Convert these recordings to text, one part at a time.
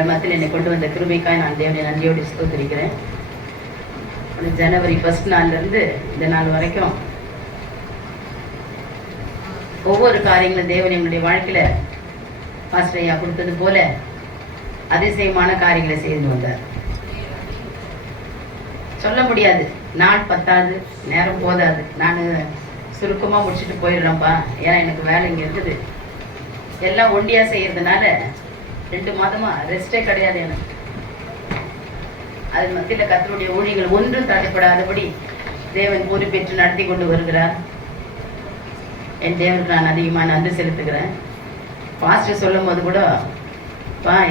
உங்கள் மத்தியில் என்னை கொண்டு வந்த கிருபைக்காய் நான் தேவனை நன்றியோடு ஸ்தோத்திரிக்கிறேன். ஜனவரி 1 நாள்லேருந்து இந்த நாள் வரைக்கும் ஒவ்வொரு காரியங்களும் தேவன் எங்களுடைய வாழ்க்கையில் பாஸ்டர் ஐயா கொடுத்தது போல அதிசயமான காரியங்களை செய்து வந்தார். சொல்ல முடியாது, நாள் பத்தாது, நேரம் போதாது. நான் சுருக்கமாக முடிச்சுட்டு போயிடுறேன்ப்பா, ஏன்னா எனக்கு வேலை இங்கே இருக்குது. எல்லாம் ஒண்டியாக செய்யறதுனால 2 மாதமாக ரெஸ்டே கிடையாது எனக்கு. அது மத்தியில் கர்த்தருடைய ஊழியர்கள் ஒன்றும் தடைப்படாதபடி தேவன் பொறுப்பேற்று நடத்தி கொண்டு வருகிறார். என் தேவனுக்கு நான் அதிகமாக நன்றி செலுத்துகிறேன். பாஸ்டர் சொல்லும் போது கூட,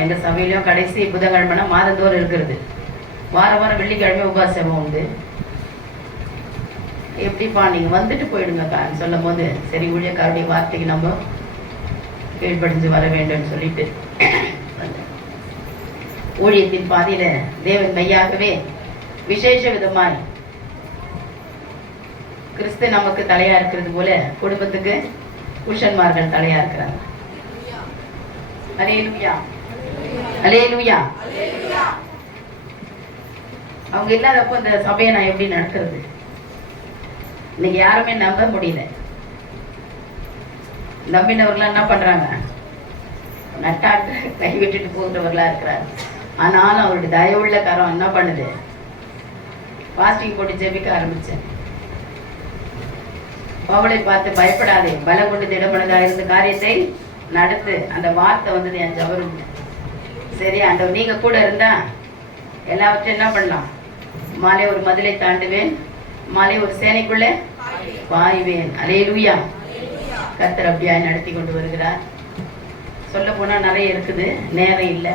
எங்கள் சபையிலையும் கடைசி புதன்கிழமைனா மாதந்தோறும் இருக்கிறது. வாரம் வெள்ளிக்கிழமை உபாசம் உண்டு. எப்படிப்பா நீங்கள் வந்துட்டு போயிடுங்கக்கான்னு சொல்லும் போது, சரி ஊழியக்காருடைய வார்த்தைக்கு நம்ம கீழ்ப்படிஞ்சு வர வேண்டும்னு சொல்லிட்டு ஊழியத்தின் பாதையில தேவன் மையாகவே விசேஷ விதமாய் கிறிஸ்து நமக்கு தலையா இருக்கிறது போல குடும்பத்துக்கு புருஷன்மார்கள் தலையா இருக்கிறாங்க. அல்லேலூயா, அல்லேலூயா. அவங்க இல்லாதப்போ இந்த சபையை நான் எப்படி நடக்கிறது? இன்னைக்கு யாருமே நம்ப முடியல. நம்பினவர்களா என்ன பண்றாங்க? நட்டாட்டு கை விட்டுட்டு போகிறவர்களா இருக்கிறார். ஆனாலும் அவருடைய தயவுள்ள கரம் என்ன பண்ணுது? பாஸ்டிங் போட்டு ஜெபிக்க ஆரம்பிச்சேன். பவுலை பார்த்து பயப்படாதே, பலம் கொண்டு திடமனதாக இருந்த காரியத்தை நடத்து. அந்த வார்த்தை வந்தது என் ஜபரும். சரி ஆண்டவர், நீங்க கூட இருந்தா எல்லாவற்றையும் என்ன பண்ணலாம்? மாலை ஒரு மதிலை தாண்டுவேன், மாலை ஒரு சேனைக்குள்ளே பாய்வேன். அல்லேலூயா. கர்த்தர் அப்படியா நடத்தி கொண்டு வருகிறார். சொல்ல போனா நிறைய இருக்குது, நேரம் இல்லை.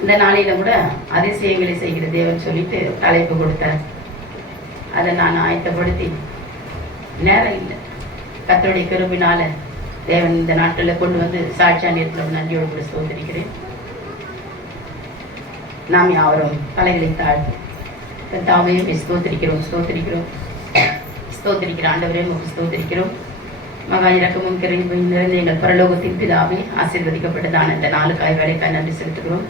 இந்த நாளில கூட அதிசயங்களை செய்கிற தேவன் சொல்லிட்டு தலைப்பு கொடுத்தார். அதை நான் ஆயத்தப்படுத்தி, நேரம் இல்லை, கர்த்தருடைய கிருபையினால தேவன் இந்த நாட்டில் கொண்டு வந்து சாட்சியானியத்தில் நன்றியோடு கூட ஸ்தோத்திரிக்கிறேன். நாம் யாவரும் தலைகளை தாழ்த்து கர்த்தாவையும் ஸ்தோத்திரிக்கிறோம், ஸ்தோத்திரிக்கிறோம், ஸ்தோத்திரிக்கிற ஆண்டவரே உங்களுக்கு ஸ்தோத்திரிக்கிறோம். மகா இரக்கமும் கிருபையும் நிறைந்த எங்கள் பரலோகத்தின் பிதாவே, ஆசீர்வதிக்கப்பட்டதான இந்த நாளுக்காய் வேலைக்காய் நன்றி செலுத்துகிறோம்.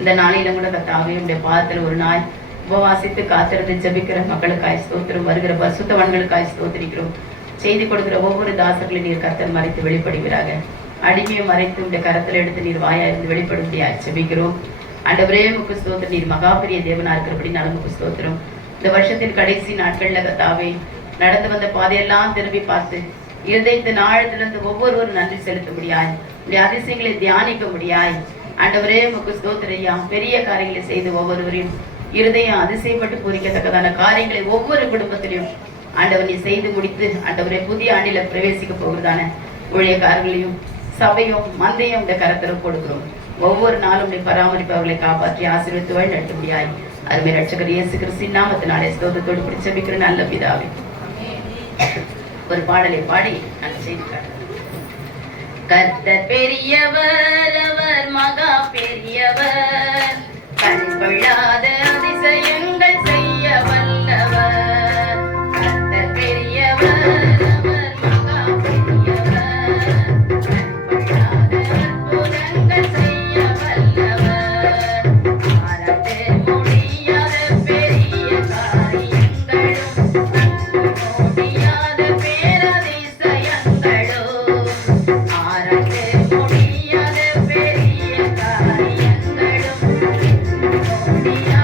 இந்த நாளில கூட கர்த்தாவே உடைய பாதத்தில் ஒரு நாள் உபவாசித்து காத்திருந்து ஜெபிக்கிற மக்களுக்காய் ஸ்தோத்திரம், வருகிற பரிசுத்தவான்களுக்காய் ஸ்தோத்திரிக்கிறோம். செய்தி கொடுக்கிற ஒவ்வொரு தாசர்களை நீர் கர்த்தர் மறைத்து வெளிப்படுகிறாங்க. அடிமையை மறைத்து உடைய கரத்தில் எடுத்து நீர் வாயா இருந்து வெளிப்படும்படியா ஜெபிக்கிறோம். ஆண்டவரே உமக்கு ஸ்தோத்திரம். நீர் மகாபெரிய தேவனா இருக்கிறபடி நமக்கு ஸ்தோத்திரம். இந்த வருஷத்தின் கடைசி நாட்கள்ல கர்த்தாவே நடந்து வந்த பாதையெல்லாம் திரும்பி பார்த்து இருதயத்தின் ஆழத்திலிருந்து ஒவ்வொருவரும் நன்றி செலுத்த முடியாய், உடைய அதிசயங்களை தியானிக்க முடியாய். ஆண்டவரே உமக்கு ஸ்தோத்திரையா. பெரிய காரியங்களை செய்து ஒவ்வொருவரையும் இருதயம் அதிசயப்பட்டு பூரிக்கத்தக்கதான காரியங்களை ஒவ்வொரு குடும்பத்திலையும் ஆண்டவர் நீ செய்து முடித்து ஆண்டவரே புதிய ஆண்டில பிரவேசிக்க போகிறதான ஊழியக்காரர்களையும் சபையும் மந்தையும் இந்த கரத்திலும் கொடுக்கிறோம். ஒவ்வொரு நாளும் நீ பராமரிப்பு அவர்களை காப்பாற்றி ஆசீர்வதித்து வழி நடத்த முடியாய். அருமை ரட்சகர் இயேசு கிறிஸ்துவின் நாமத்தினாலே ஸ்தோத்திரத்தோடு பிடிச்சபிக்கிற நல்ல பிதாவே. ஒரு பாடலை பாடி நான் செய்து காட்டுறேன். கர்த்தர் பெரியவர், அவர் மகா பெரியவர், கண்கொள்ளாத அதிசயங்கள் செய்ய வல்லவர். கர்த்தர் பெரியவர், அவர் மகா பெரியவர், கண்கொள்ளாத அற்புதங்கள் செய்ய வல்லவர். மறக்க முடியாத பெரிய காரியங்களும் முடியாத பேரதிசயங்களும், மறக்க முடியாத பெரிய காரியங்களும் முடியாத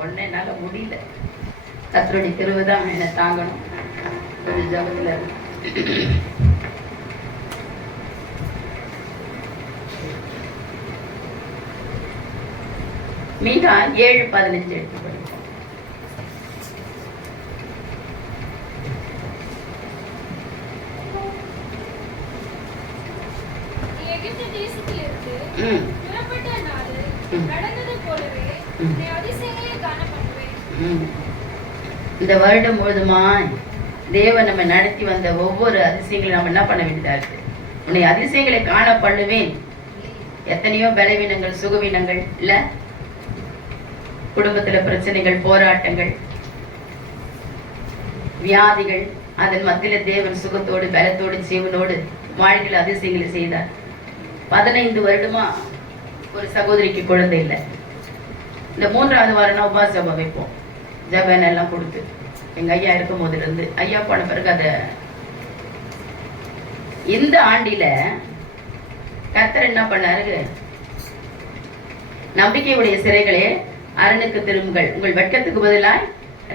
ஒன்னு என்னால முடியல. கர்த்தருடைய கிருபை தான் என்னை தாங்கணும். ஒரு ஜபத்துல மீகா 7:15 எடுத்து படிப்போம். இந்த வருடம் முழுதுமாய் தேவன் நம்ம நடத்தி வந்த ஒவ்வொரு அதிசயங்களையும் நம்ம என்ன பண்ண வேண்டியதா இருக்கு? உன்னை அதிசயங்களை காண பண்ணுவேன். எத்தனையோ பலவீனங்கள், சுகவீனங்கள் இல்ல, குடும்பத்துல பிரச்சனைகள், போராட்டங்கள், வியாதிகள், அதன் மத்தியில தேவன் சுகத்தோடு, பலத்தோடு, ஜீவனோடு வாழ்க்கையில் அதிசயங்களை செய்தார். 15 வருடமா ஒரு சகோதரிக்கு குழந்தை இல்லை. இந்த 3வது வாரம் உபாச ஜபம் வைப்போம். ஜபன் எல்லாம் கொடுத்து எங்க ஐயா இருக்கும் போதுல இருந்து, ஐயா போன பிறகு அத இந்த ஆண்டில கர்த்தர் என்ன பண்ணாரு? நம்பிக்கையுடைய சிறைகளே அரணுக்கு திரும்புங்கள், உங்கள் வெட்கத்துக்கு பதிலாய்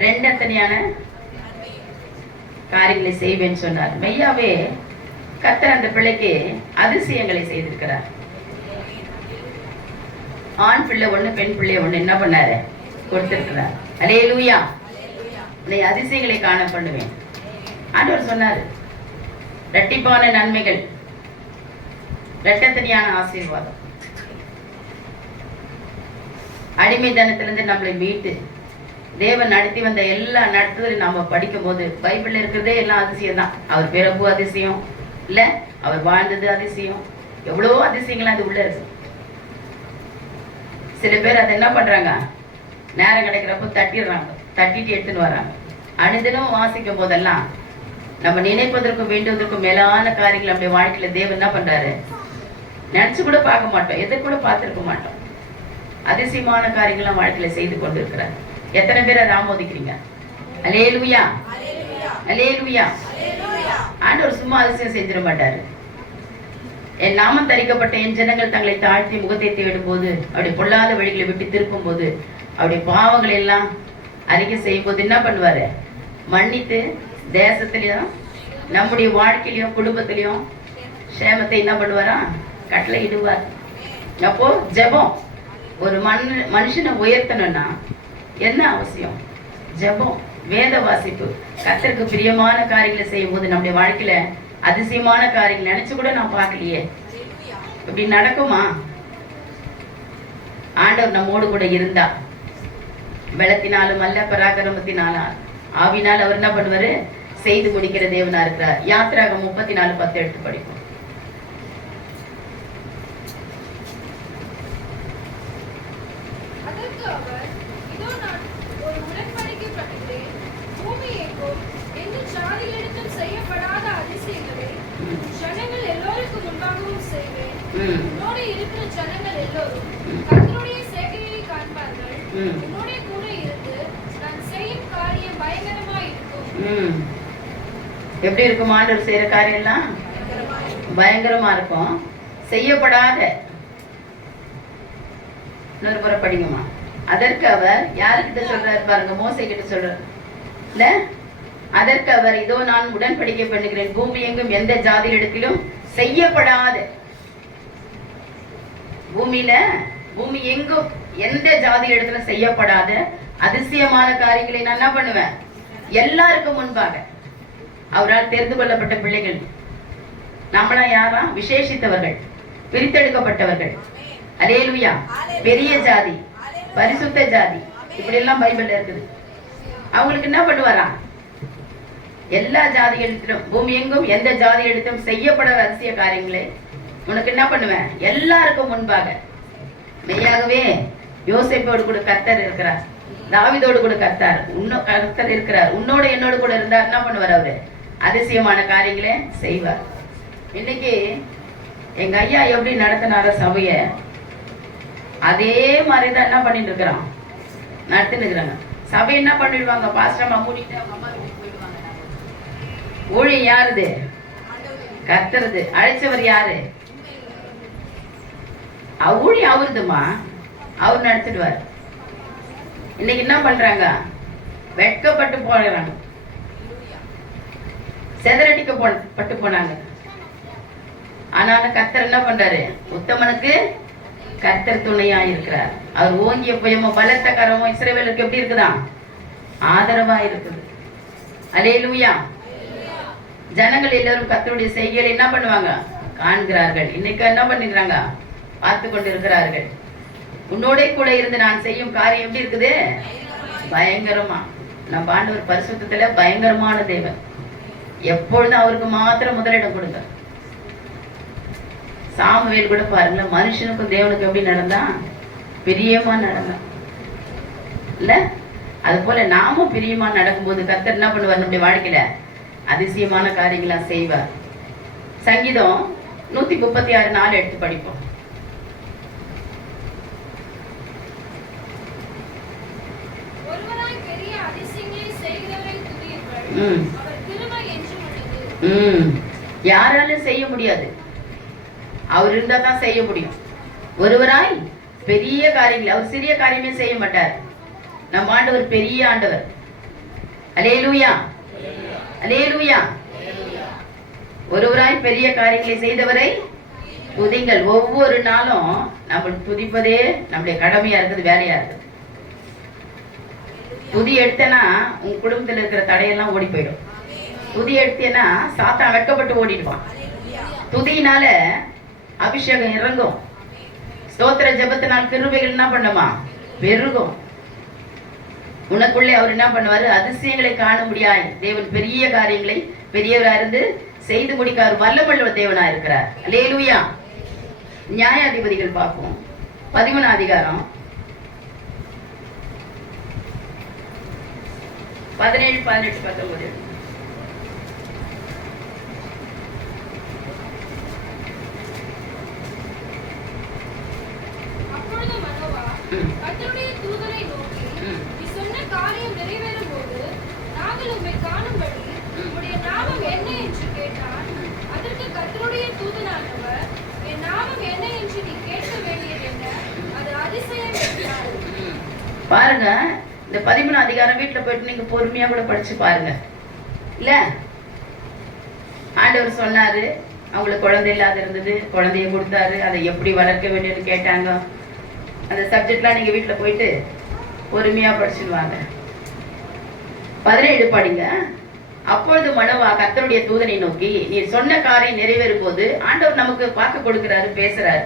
2 அத்தனையான காரியங்களை செய்வேன்னு சொன்னார். மெய்யாவே கர்த்தர் அந்த பிள்ளைக்கு அதிசயங்களை செய்திருக்கிறார். ஆண் பிள்ளை 1, பெண் பிள்ளை 1 என்ன பண்ணாரு? கொடுத்திருக்கிறார். அல்லேலூயா. உன்னை அதிசயங்களை காண பண்ணுவேன். ஆண்டவர் சொன்னாரு, இரட்டிப்பான நன்மைகள், இரட்டத்தனியான ஆசீர்வாதம். அடிமைத்தனத்திலிருந்து நம்மளை மீட்டு தேவன் நடத்தி வந்த எல்லா நடத்துதலையும் நாம படிக்கும் போது பைபிள்ல இருக்கிறதே எல்லாம் அதிசயம் தான். அவர் பிறப்பு அதிசயம் இல்ல, அவர் வாழ்ந்தது அதிசயம், எவ்வளவோ அதிசயங்கள் அது உள்ள இருக்கு. சில பேர் அதை என்ன பண்றாங்க? நேரம் கிடைக்கிறப்போ தட்டிடுறாங்க, தட்டிட்டு எடுத்துன்னு வராங்க. அனுதினம் வாசிக்கும் போதெல்லாம் நம்ம நினைப்பதற்கும் வேண்டுவதற்கும் மேலான காரியங்கள் நம்முடைய வாழ்க்கையில தேவன் என்ன பண்றாரு? நினைச்சு கூட பார்க்க மாட்டோம், எதை கூட பார்த்திருக்க மாட்டோம். அதிசயமான காரியங்கள்லாம் வாழ்க்கையில செய்து கொண்டு இருக்கிறார். எத்தனை பேர் அதை ஆமோதிக்கிறீங்க? அல்லேலூயா, அல்லேலூயா. ஆண்டவர் சும்மா அதிசயம் செஞ்சிட மாட்டாரு. என் நாமம் தரிக்கப்பட்ட என் ஜனங்கள் தங்களை தாழ்த்தி முகத்தை தேடும் போது, அப்படி பொல்லாத வழிகளை விட்டு திருப்பும் போது, அப்படி பாவங்களை எல்லாம் அறிக்கை செய்யும் போது என்ன பண்ணுவாரு? மன்னித்து தேசத்திலையும் நம்முடைய வாழ்க்கையிலையும் குடும்பத்திலையும் சேமத்தை என்ன பண்ணுவாரா? கட்டளை இடுவார். அப்போ ஜெபம். ஒரு மனுஷனை உயர்த்தணும்னா என்ன அவசியம்? ஜெபம், வேத வாசிப்பு, கர்த்தருக்கு பிரியமான காரியங்களை செய்யும் போது நம்முடைய வாழ்க்கையில அதிசயமான காரியங்கள் நினைச்சு கூட நான் பார்க்கலையே, இப்படி நடக்குமா? ஆண்டவர் நம்மோடு கூட இருந்தா, பலத்தினாலும் அல்ல பராக்கிரமத்தினால ஆவினால் அவர் என்ன பண்ணுவாரு? செய்து முடிக்கிற தேவனா இருக்கிறார். யாத்திராகம் 34:10 எடுத்து படிப்போம். எப்படி இருக்கும்? ஆண்டவர் செய்யற காரியம் எல்லாம் பயங்கரமா இருக்கும். செய்யப்படாத, இன்னொரு முறை படிங்கம்மா. அதற்கு அவர் யாருக்கிட்ட சொல்றாரு பாருங்க? மோசே கிட்ட சொல்றாரு இல்ல. அதற்கு அவர், இதோ நான் உடன்படிக்கை பண்ணுகிறேன், பூமி எங்கும் எந்த ஜாதியிடத்திலும் செய்யப்படாத, பூமி எங்கும் எந்த ஜாதி இடத்துல செய்யப்படாத அதிசயமான காரியங்களை நான் என்ன பண்ணுவேன்? எல்லாருக்கும் முன்பாக. அவரால் தெரிந்து கொள்ளப்பட்ட பிள்ளைகள் நம்மளா யாரா? விசேஷித்தவர்கள், பிரித்தெடுக்கப்பட்டவர்கள். அல்லேலூயா. பெரிய ஜாதி, பரிசுத்த ஜாதி, இப்படி எல்லாம் பைபிள்ல இருக்குது. அவங்களுக்கு என்ன பண்ணுவாரா? எல்லா ஜாதி எடுத்தும், பூமி எங்கும் எந்த ஜாதி எடுத்தும் செய்யப்படாத அதிசய காரியங்களை உனக்கு என்ன பண்ணுவேன்? எல்லாருக்கும் முன்பாக. மெய்யாகவே யோசேப்போடு கூட கர்த்தர் இருக்கிறார், தாவீதோடு கூட கர்த்தர் இருக்கிறார். உன்னோட என்னோடு கூட இருந்தார். என்ன பண்ணுவார்? அவரு அதிசயமான காரியங்களே செய்வார். இன்னைக்கு எங்க ஐயா எப்படி நடத்தினார சபைய, அதே மாதிரிதான் என்ன பண்ணிட்டு இருக்கிறான், நடத்தின்னு இருக்கிறாங்க. சபை என்ன பண்ணிடுவாங்க? பாஸ்டர்மா மூடிட்டு அவங்க அம்மா வீட்டுக்கு போயிடுவாங்க. ஊழியம் யாருது? கர்த்தருது. அழைச்சவர் யாரு? ஊழியம் அவருதுமா, அவர் நடத்திடுவார். இன்னைக்கு என்ன பண்றாங்க? வெட்கப்பட்டு போகிறாங்க, செதறடிக்கப்பட்டு போனாங்க. ஆனாலும் கர்த்தர் என்ன பண்றாரு? உத்தமனுக்கு கர்த்தர் துணையா இருக்கிறார். அவர் ஓங்கிய புயமோ பலத்த கரமோ இஸ்ரவேலுக்கு எப்படி இருக்குதான்? ஆதரவா இருக்குது. அல்லேலூயா. ஜனங்கள் எல்லாரும் கர்த்தருடைய செய்கைகளை என்ன பண்ணுவாங்க? காண்கிறார்கள். இன்னைக்கு என்ன பண்ணிக்கிறாங்க? பார்த்து கொண்டு இருக்கிறார்கள். உன்னோட கூட இருந்து நான் செய்யும் காரியம் எப்படி இருக்குது? பயங்கரமா. நம்ம ஆண்டவர் பரிசுத்தத்துல பயங்கரமான தேவன். எப்பொழுதும் அவருக்கு மாத்திரம் முதலிடம் கொடுங்க. சாமுவேல் கூட பாருங்களேன், மனுஷனுக்கும் தேவனுக்கும் எப்படி நடந்தா? பிரியமா நடந்தான் இல்ல? அது போல நாமும் பிரியமா நடக்கும்போது கர்த்தர் என்ன பண்ணுவார்? நம்முடைய வாழ்க்கையில அதிசயமான காரியங்களா செய்வார். சங்கீதம் 136:4 எடுத்து படிப்போம். யாராலும் செய்ய முடியாது, அவர் இருந்தா தான் செய்ய முடியும். ஒருவராய் பெரிய காரியங்கள், அவர் சிறிய காரியமே செய்ய மாட்டார். நம்ம ஆண்டவர் பெரிய ஆண்டவர். அல்லேலூயா, அல்லேலூயா. ஒருவராய் பெரிய காரியங்களை செய்தவரை துதிங்கள். ஒவ்வொரு நாளும் நம்ம துதிப்பதே நம்முடைய கடமையா இருக்குது, வேலையா இருக்குது. துதி எடுத்தேன்னா உங்க குடும்பத்தில் இருக்கிற தடையெல்லாம் ஓடி போயிடும். துதி எடுத்தேன்னா சாத்தான் வெட்கப்பட்டு ஓடிடுவான். துதியினால அபிஷேகம் இறங்கும். ஸ்தோத்திர ஜெபத்தினால் கிருபைகள் என்ன பண்ணுமா? பெருகும். உனக்குள்ளே அவர் என்ன பண்ணுவாரு? அதிசயங்களை காண முடியாய் தேவன் பெரிய காரியங்களை பெரியவரா இருந்து செய்து முடிக்கார் வல்லமுள்ள தேவனா இருக்கிறார். அல்லேலூயா. நியாயாதிபதிகள் பார்ப்போம். 13 அதிகாரம் 17, 18, 19. கர்த்தருடைய தூதனை நோக்கி, நீ சொன்ன காரியம் நிறைவேறும் போது நாங்கள் உம்மை காணும்படி உம்முடைய நாமம் என்ன என்று கேட்டான். அதற்கு கர்த்தருடைய தூதனானவர், என் நாமம் என்ன என்று நீ கேட்க வேண்டியது என்ன? அது அதிசயம் என்றார். பாருங்க, இந்த 13 அதிகாரம் வீட்டுல போயிட்டு நீங்க பொறுமையா கூட படிச்சு பாருங்க. இல்ல, ஆண்டவர் சொன்னாரு, அவங்களுக்கு குழந்தை இல்லாத இருந்தது, குழந்தைய கொடுத்தாரு, அதை எப்படி வளர்க்க வேண்டியதுன்னு கேட்டாங்க. அந்த சப்ஜெக்ட்லாம் நீங்க வீட்டுல போயிட்டு பொறுமையா படிச்சுடுவாங்க. 17 படிங்க. அப்பொழுது மனோவா கர்த்தருடைய தூதனை நோக்கி, நீ சொன்ன காரியம் நிறைவேறும் போது ஆண்டவர் நமக்கு பார்க்க கொடுக்கிறாரு, பேசுறாரு.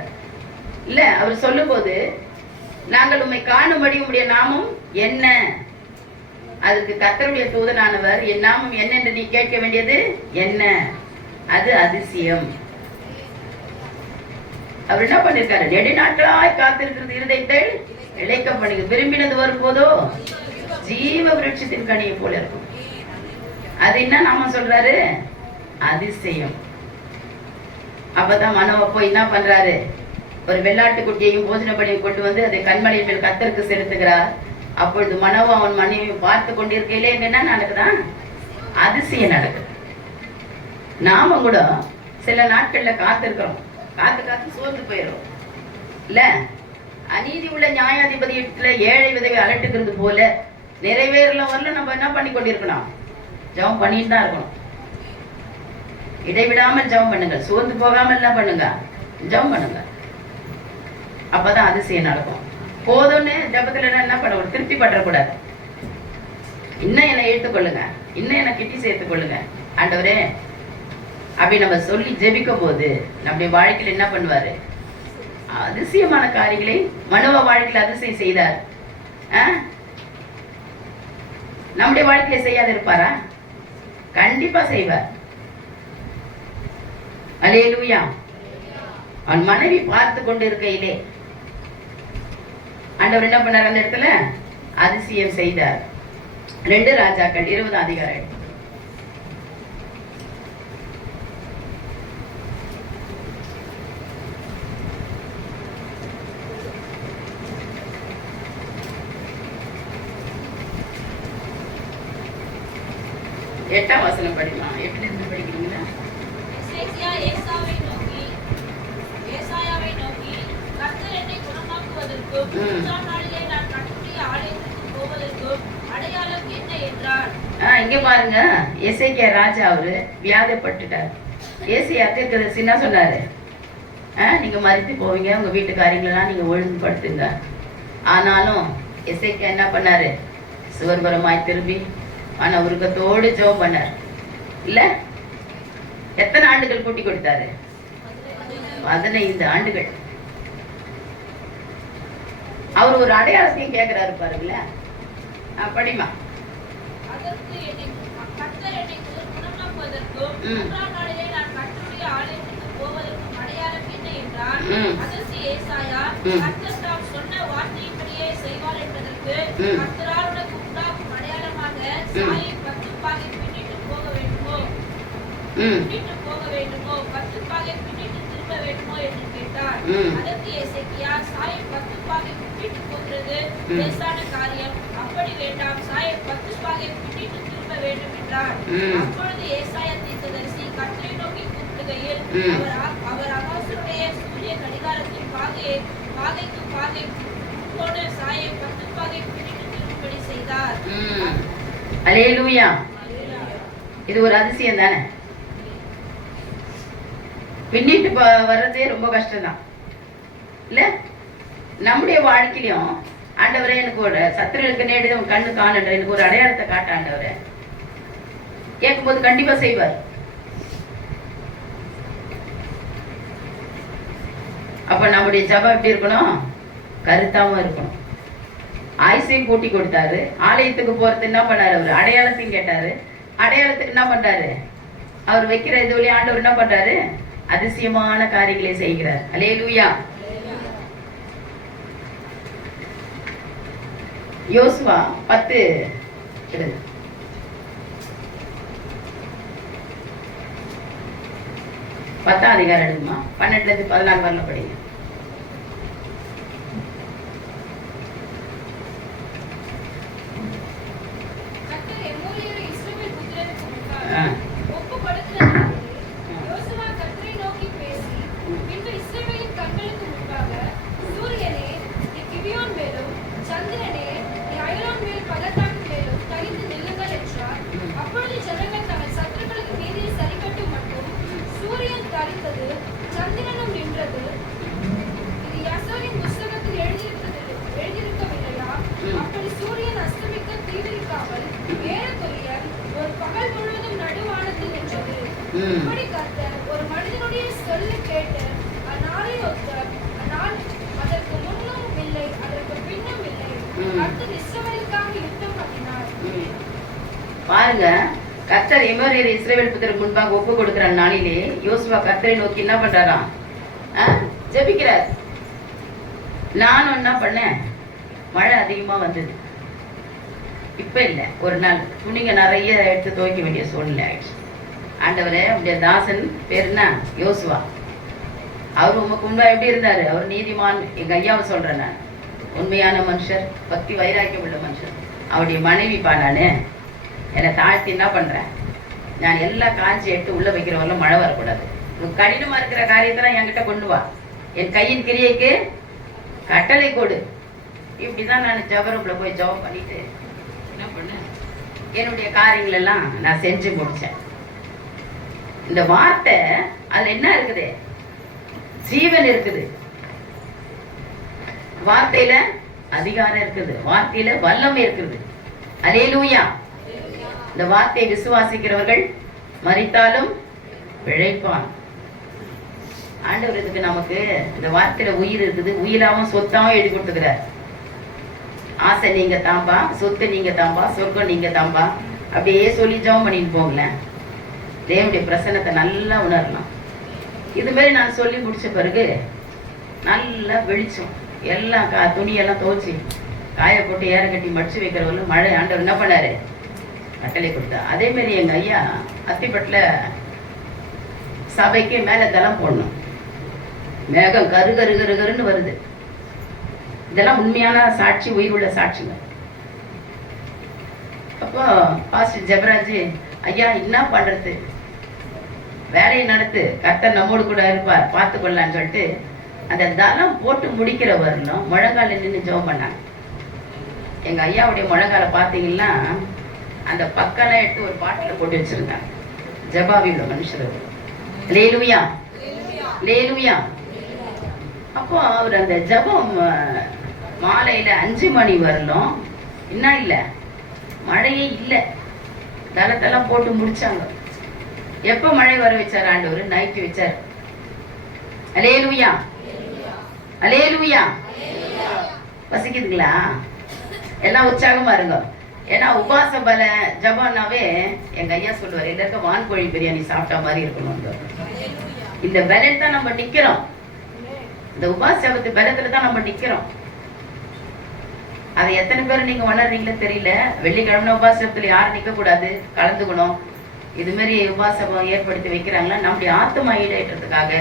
இல்ல, அவர் சொல்லும் போது நாங்கள் உம்மை காணும்படி உம்முடைய நாமம் என்ன? அதுக்கு கர்த்தருடைய தூதனானவர், என் நாமம் என்ன என்று நீ கேட்க வேண்டியது என்ன? அது அதிசயம். அவர் என்ன பண்ணிருக்காரு? நெடு நாட்களாய் காத்திருக்கிறது இருதயத்தை இழைக்க பண்ணுங்க. விரும்பினது வரும்போதோ ஜீவ விருட்சத்தின் கனியை போல இருக்கும். அது என்ன நாம சொல்றாரு? அதிசயம். அப்பதான் மனோவா போய் என்ன பண்றாரு? ஒரு வெள்ளாட்டு குட்டியையும் போஜன பலியையும் கொண்டு வந்து அதை கண்மலையின் மேல் கர்த்தருக்கு செலுத்துகிறார். அப்பொழுது மனோவா அவன் மனைவி பார்த்து கொண்டிருக்கையிலே என்ன நடக்குதான்? அதிசயம் நடக்குது. நாம கூட சில நாட்கள்ல காத்திருக்கிறோம், காத்து காத்து சோர்ந்து போயிடும். இல்ல, அநீதி உள்ள நியாயாதிபதி இடத்துல ஏழை விதவை அலட்டுக்கிறது போல நிறைவேறல வரல நம்ம என்ன பண்ணி கொண்டிருக்கணும்? ஜெபம் பண்ணிட்டு தான் இருக்கணும். இடைவிடாமல் ஜெபம் பண்ணுங்க. சோர்ந்து போகாமல் என்ன பண்ணுங்க? ஜெபம் பண்ணுங்க. அப்பதான் அதிசயம் நடக்கும். போதும்னு ஜபத்துல என்ன பண்ண, ஒரு திருப்தி பற்றக்கூடாது. இன்னும் என்னை எடுத்துக்கொள்ளுங்க, இன்னும் என்னை கிட்டி சேர்த்துக் கொள்ளுங்க ஆண்டவரே அப்படி நம்ம சொல்லி ஜெபிக்கும் போது நம்முடைய வாழ்க்கையில என்ன பண்ணுவாரு? அதிசயமான காரியங்களை மனோவா வாழ்க்கையில அதிசயம் செய்தார். நம்முடைய வாழ்க்கையில செய்யாத இருப்பாரா? கண்டிப்பா செய்வார். அல்லேலூயா. அவன் மனைவி பார்த்து கொண்டு இருக்கையிலே ஆண்டவர் என்ன பண்ணார்? அந்த இடத்துல அதிசயம் செய்தார். 2 ராஜாக்கள் 20 அதிகாரம். எட்டாம் வசனம் படிமா. 8ல இருந்து படிக்கிறீங்களா? கர்த்தர் என்னை குணமாக்குவதற்கும் 3ஆம் நாளிலே நான் கர்த்தருடைய ஆலயத்துக்கு அடையாளம் என்ன என்றான். இங்க பாருங்க, எசேக்கியா ராஜா அவரு வியாதிப்பட்டுட்டார். ஏசியாக்கு என்ன சொன்னாரு? நீங்க மறித்து போவீங்க, உங்க வீட்டு காரியங்களெல்லாம் நீங்க ஒழுங்குபடுத்துங்க. ஆனாலும் எசேக்கியா என்ன பண்ணாரு? சுவர்பரமாய் திரும்பி ஆனா உருக்கத்தோடு ஜெபம் பண்ணார். இல்ல, எத்தனை ஆண்டுகள் கூட்டி கொடுத்தாரு? 15 ஆண்டுகள். அவர் ஒரு அடையாளத்தையும் கேட்கிறாரு பாருங்களேன். படிமா. அதற்கு கர்த்தர் என்னை குணமாக்குவதற்கும் 3ஆம் நாளிலே நான் கர்த்தருடைய ஆலயத்துக்கு போவதற்கும் அடையாளம் என்ன என்றான். அதற்கு ஏசாயா, கர்த்தர் தாம் சொன்ன வார்த்தையின்படியே செய்வார் என்பதற்கு கர்த்தரால் உனக்கு உண்டாகும் அடையாளமாக சாயை 10 பாகை பின்னிட்டு போக வேண்டுமோ, 10 பாகை பின்னிட்டு திரும்ப வேண்டுமோ என்று கேட்டார். அதற்கு எசேக்கியா, சாயை 10 பாகை பின்னிட்டு போகிறது லேசான காரியம், அப்படி வேண்டாம், சாயை 10 பாகை பின்னிட்டு திரும்ப வேண்டும் என்றார். அப்பொழுது ஏசாயா தீர்க்கதரிசி கர்த்தரை நோக்கி கூப்பிடுகையில் அவர் அகாசுடைய சூரிய கடிகாரத்தின் பாகைக்கு பாகை போன சாயை 10 பாகை பின்னிட்டு திரும்படி செய்தார். அல்லேலூயா. இது ஒரு அதிசயம் தானே? பின்னிட்டு வர்றதே ரொம்ப கஷ்டம்தான் இல்ல? நம்முடைய வாழ்க்கையிலும் ஆண்டவரே எனக்கு ஒரு சத்துருவுக்கு நேடு கண்ணு காணன்ற எனக்கு ஒரு அடையாளத்தை காட்ட ஆண்டவரே கேட்கும்போது கண்டிப்பா செய்வார். அப்ப நம்முடைய ஜபம் எப்படி இருக்கணும்? கருத்தாவும் இருக்கணும். ஆயுசையும் கூட்டி கொடுத்தாரு. ஆலயத்துக்கு போறது என்ன பண்ணாரு? அவர் அடையாளத்தையும் கேட்டாரு. அடையாளத்துக்கு என்ன பண்றாரு? அவர் வைக்கிற இது வழியா ஆண்டவர் என்ன பண்றாரு? அதிசயமான காரியங்களை செய்கிறார். அல்லேலூயா. யோசுவா 10 10ஆம் அதிகாரம் எடுக்குமா? 12 14 வரல படிங்க. ஒரு மனிதனுடைய சொல்லு கேட்டு அந்நாளை ஒத்த அதற்கு முன்னும் இல்லை அதற்கு பின்னும் இல்லை. கர்த்தர் இஸ்ரவேலுக்காக யுத்தம் பண்ணினார். பாருங்க, கர்த்தர் எமோரியர் இஸ்ரவேல் புத்திரருக்கு முன்பாக ஒப்பு கொடுக்கிற நாளிலே யோசுவா கர்த்தரை நோக்கி என்ன பண்றாராம்? ஜெபிக்கிறார். நானும் என்ன பண்ணேன்? மழை அதிகமா வந்தது. இப்ப இல்ல, ஒரு நாள் துணிங்க நிறைய எடுத்து துவைக்க வேண்டிய சூழ்நிலை ஆயிடுச்சு. ஆண்டவரே, உடைய தாசன் பேர் என்ன? யோசுவா. அவர் உமக்கு முன்பா எப்படி இருந்தாரு? அவர் நீதிமான். எங்க ஐயாவை சொல்றேன் நான், உண்மையான மனுஷர், பக்தி வைராக்கியம் உள்ள மனுஷர். அவருடைய மனைவி நானு என்னை தாழ்த்தி என்ன பண்றேன்? நான் எல்லாம் காஞ்சி எடுத்து உள்ள வைக்கிறவங்கள மழை வரக்கூடாது. கடினமா இருக்கிற காரியத்தெல்லாம் என்கிட்ட கொண்டு வா, என் கையின் கிரியைக்கு கட்டளை கொடு. இப்படிதான் நான் ஜபரூப்ல போய் ஜபம் பண்ணிட்டு என்ன பண்ணேன்? என்னுடைய காரியங்கள் எல்லாம் நான் செஞ்சு முடிச்சேன். இந்த வார்த்தை அதுல என்ன இருக்குது? ஜீவன் இருக்குது. வார்த்தையில அதிகாரம் இருக்குது. வார்த்தையில வல்லமை இருக்குது. அல்லேலூயா. இந்த வார்த்தையை விசுவாசிக்கிறவர்கள் மரித்தாலும் பிழைப்பான். ஆண்டவர் இதுக்கு நமக்கு இந்த வார்த்தையில உயிர் இருக்குது. உயிராவும் சொத்தாவும் எழுதி கொடுத்துக்கிறார். ஆசை நீங்க தாம்பா, சொத்து நீங்க தாம்பா, சொர்க்கம் நீங்க தாம்பா, அப்படியே சொல்லி ஜெபம் பண்ணிட்டு போங்களேன். தேவனுடைய பிரசன்னத்தை நல்லா உணரலாம். இது மாதிரி நான் சொல்லி முடிச்ச பிறகு நல்லா வெளிச்சம், எல்லாம் துணியெல்லாம் துவைச்சி காய போட்டு ஏற கட்டி மடிச்சு வைக்கிறவங்களும் மழை ஆண்டவர் என்ன பண்ணாரு? கட்டளை கொடுத்தா. அதே மாதிரி எங்க ஐயா அத்திப்பட்டுல சபைக்கு மேல தளம் போடணும். மேகம் கரு கரு கரு கருன்னு வருது. இதெல்லாம் உண்மையான சாட்சி, உயிர் உள்ள சாட்சிங்க. அப்போ பாஸ்டர் ஜெபராஜ், ஐயா என்ன பண்றது? வேலையை நடத்து, கர்த்தர் நம்மோடு கூட இருப்பார், பார்த்து கொள்ளலான்னு சொல்லிட்டு அந்த தளம் போட்டு முடிக்கிற வரணும் முழங்கால நின்று ஜெபம் பண்ணாங்க. எங்க ஐயாவுடைய முழங்கால பார்த்தீங்கன்னா அந்த பக்கெல்லாம் எடுத்து ஒரு பாட்டில் போட்டு வச்சிருந்தாங்க. ஜபாவி உள்ள மனுஷர். லேலுயா லேலுயா. அப்போ அவர் அந்த ஜபம் மாலையில 5 மணி வரலும் என்ன இல்லை, மழையே இல்லை, தளத்தெல்லாம் போட்டு முடிச்சாங்க. எப்ப மழை வர வச்சார் ஆண்டவர்? நைட்டு வச்சார். Alleluia alleluia. வசிக்குதுங்களா? எல்லாம் உற்சாகமா இருங்க. ஏன்னா உபாச பல ஜபானாவே எங்க ஐயா சொல்லுவார், இதுல இருக்க வான்கோழி பிரியாணி சாப்பிட்ட மாதிரி இருக்கணும். இந்த பலன் தான் நம்ம நிக்கிறோம். இந்த உபாச ஜபத்து பலத்துல தான் நம்ம நிக்கிறோம். அதை எத்தனை பேர் நீங்க உணர்றீங்களோ தெரியல. வெள்ளிக்கிழமை உபாசத்துல யாரும் நிக்க கூடாது, கலந்துக்கணும். இது மாதிரி உபாசம் ஏற்படுத்தி வைக்கிறாங்களா நம்முடைய ஆத்மா ஈடேற்றத்துக்காக.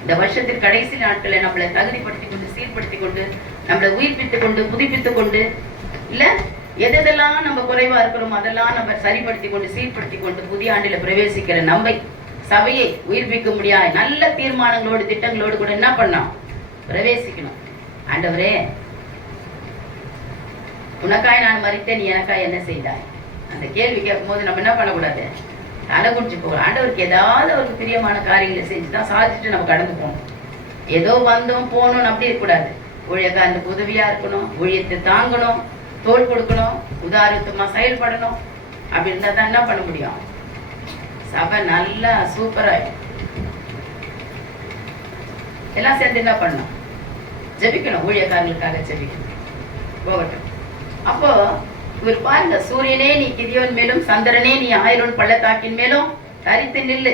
இந்த வருஷத்தின் கடைசி நாட்களை நம்மளை தகுதிப்படுத்திக் கொண்டு, சீர்படுத்திக் கொண்டு, நம்மளை உயிர்ப்பித்துக் கொண்டு, புதுப்பித்துக் கொண்டு, இல்ல எதெல்லாம் நம்ம குறைவா இருக்கிறோம் அதெல்லாம் நம்ம சரிப்படுத்திக் கொண்டு, சீர்படுத்திக் கொண்டு புதிய ஆண்டில பிரவேசிக்கிற நம்மை, சபையை உயிர்ப்பிக்க முடியாது நல்ல தீர்மானங்களோடு திட்டங்களோடு கூட என்ன பண்ணோம்? பிரவேசிக்கணும். ஆண்டவரே, உனக்காய் நான் மறித்தேன், நீ எனக்காய் என்ன செய்தாய்? அந்த கேள்வி கேட்கும் போது நம்ம என்ன பண்ணக்கூடாது? தலை குடிச்சு போகலாம். ஆண்டவருக்கு ஏதாவது அவருக்கு பிரியமான காரியங்களை செஞ்சுதான் சாதிச்சுட்டு நம்ம கடந்து போகணும். ஏதோ வந்தோம் போகணும்னு அப்படி இருக்கக்கூடாது. ஊழியக்காரனுக்கு உதவியா இருக்கணும், ஊழியத்தை தாங்கணும், தோல் கொடுக்கணும், உதாரணமா செயல்படணும். அப்படி இருந்தா தான் என்ன பண்ண முடியும்? சபை நல்லா சூப்பராயிடும். எல்லாம் சேர்ந்து என்ன பண்ணணும்? ஜெபிக்கணும். ஊழியக்காரங்களுக்காக ஜெபிக்கணும். போகட்டும். அப்போ இவர் பாருங்க, சூரியனே நீ கிதியோன் மேலும், சந்திரனே நீ ஆயிரோன் பள்ளத்தாக்கின் மேலும் தரித்து நில்லு.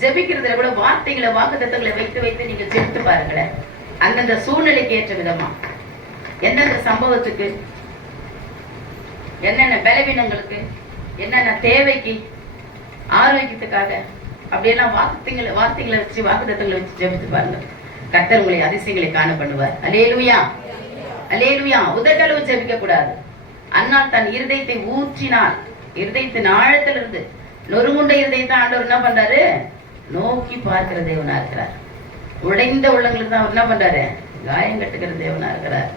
ஜெபிக்கிறதுல கூட வார்த்தைகளை, வாக்குத்தத்தங்களை வைத்து வைத்து நீங்க ஜெபித்து பாருங்களேன். அந்தந்த சூழ்நிலைக்கு ஏற்ற விதமா, எந்தெந்த சம்பவத்துக்கு, என்னென்ன பலவீனங்களுக்கு, என்னென்ன தேவைக்கு, ஆரோக்கியத்துக்காக, அப்படியெல்லாம் வார்த்தைகளை வச்சு, வாக்குத்தத்தங்களை வச்சு ஜெபித்து பாருங்க. கர்த்தர் உங்களை அதிசயங்களை காண பண்ணுவார். அல்லேலூயா அல்லேலூயா. உதட்டளவு ஜெபிக்க கூடாது. அன்னால் தன் இருதயத்தை ஊற்றினால், இருதயத்தின் ஆழத்திலிருந்து நொறுங்குண்ட இருதயத்தை ஆண்டவர் என்ன பண்றாரு? நோக்கி பார்க்கிற தேவனா இருக்கிறார். உடைந்த உள்ளங்களுக்கு தான் அவர் என்ன பண்றாரு? காயம் கட்டுகிற தேவனா இருக்கிறார்.